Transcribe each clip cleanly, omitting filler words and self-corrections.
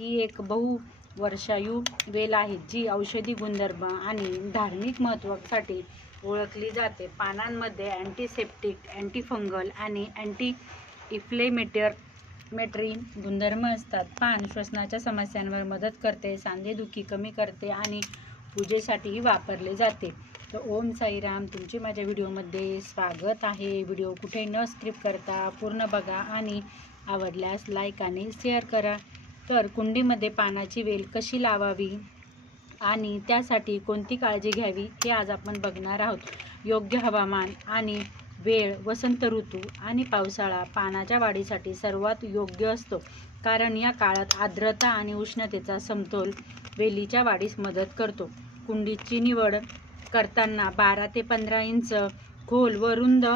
ही एक बहुवर्षायू वेल आहे जी औषधी गुणधर्म आणि धार्मिक महत्त्वासाठी ओळखली जाते. पानांमध्ये अँटीसेप्टिक, अँटीफंगल आणि अँटी इन्फ्लेमेटरी गुणधर्म असतात. पान श्वसनाच्या समस्यांवर मदत करते, सांधेदुखी कमी करते आणि पूजेसाठीही वापरले जाते. तर ओम साईराम, तुमचे माझ्या व्हिडिओमध्ये स्वागत आहे. व्हिडिओ कुठे न स्किप करता पूर्ण बघा आणि आवडल्यास लाईक आणि शेअर करा. तर कुंडीमध्ये पानाची वेल कशी लावावी आणि त्यासाठी कोणती काळजी घ्यावी हे आज आपण बघणार आहोत. योग्य हवामान आणि वेळ वसंत ऋतू आणि पावसाळा पानाच्या वाढीसाठी सर्वात योग्य असतो, कारण या काळात आर्द्रता आणि उष्णतेचा समतोल वेलीच्या वाढीस मदत करतो. कुंडीची निवड करताना 12 ते 15 इंच खोल व रुंद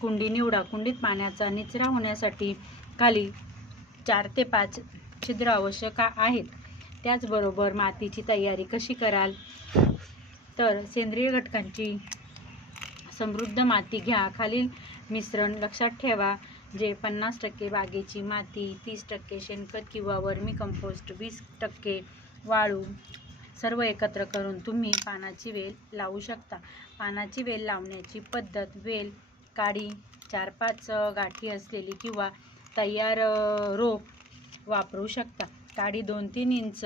कुंडी निवडा. कुंडीत पाण्याचा निचरा होण्यासाठी खाली 4 ते 5 छिद्र आवश्यक आहेत. त्याचबरोबर मातीची तयारी कशी कराल, तर सेंद्रिय घटकांची समृद्ध माती घ्या. खालील मिश्रण लक्षात ठेवा, जे 50% बागेची माती, 30% शेणखत किंवा वर्मी कंपोस्ट, 20% वाळू सर्व एकत्र करून तुम्ही पानाची वेल लावू शकता. पानाची वेल लावण्याची पद्धत: वेल काडी 4-5 गाठी असलेली किंवा तयार रोप वापरू शकता. काडी 2-3 इंच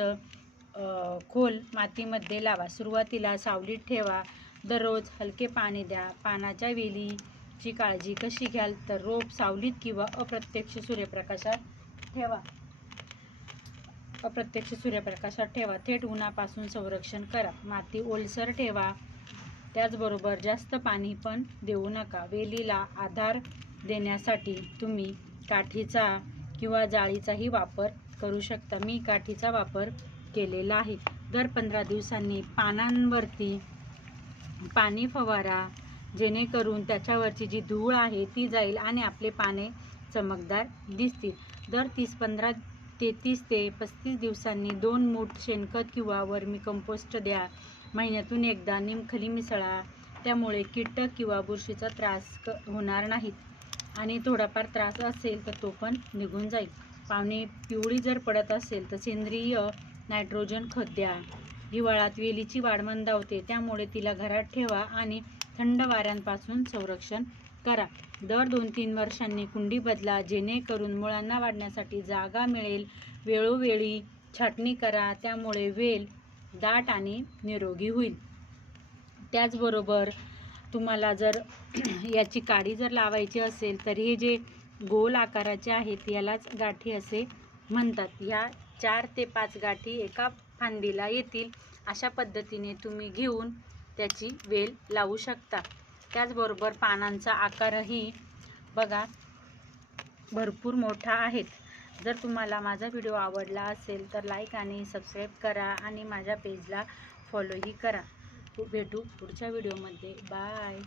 खोल मातीमध्ये लावा. सुरुवातीला सावलीत ठेवा. दररोज हलके पाणी द्या. पानाच्या वेलीची काळजी कशी घ्याल, तर रोप सावलीत किंवा अप्रत्यक्ष सूर्यप्रकाशात ठेवा. थेट उन्हापासून संरक्षण करा. माती ओलसर ठेवा. त्याचबरोबर जास्त पाणी पण देऊ नका. वेलीला आधार देण्यासाठी तुम्ही काठीचा किंवा जाळीचाही वापर करू शकता. मी काठीचा वापर केलेला आहे. दर 15 दिवसांनी पानांवरती पाणी फवारा, जेणेकरून त्याच्यावरची जी धूळ आहे ती जाईल आणि आपले पाने चमकदार दिसतील. दर 30 ते 35 दिवसांनी 2 मूठ शेणखत किंवा वर्मी कंपोस्ट द्या. महिन्यातून एकदा निमखली मिसळा. त्यामुळे कीटक किंवा बुरशीचा त्रास होणार नाहीत आणि थोडाफार त्रास असेल तर तो पण निघून जाईल. पाने पिवळी जर पडत असेल तर सेंद्रिय नायट्रोजन खत द्या. हिवाळ्यात वेलीची वाढ मंदावते, त्यामुळे तिला घरात ठेवा आणि थंड वाऱ्यांपासून संरक्षण करा. दर 2-3 वर्षांनी कुंडी बदला, जेणेकरून मुळांना वाढण्यासाठी जागा मिळेल. वेळोवेळी छाटणी करा, त्यामुळे वेल दाट आणि निरोगी होईल. त्याचबरोबर तुम्हाला जर याची काडी जर लावायची असेल तर हे जे गोल आकाराचे आहेत यालाच गाठी असे म्हणतात. ह्या 4 ते 5 गाठी एका फांदीला येतील. अशा पद्धतीने तुम्ही घेऊन त्याची वेल लावू शकता. त्याचबरोबर पानांचा आकारही बघा भरपूर मोठा आहेत. जर तुम्हाला माझा व्हिडिओ आवडला असेल तर लाईक आणि सबस्क्राईब करा आणि माझ्या पेजला फॉलोही करा. भेटू पुढच्या व्हिडिओमध्ये. बाय.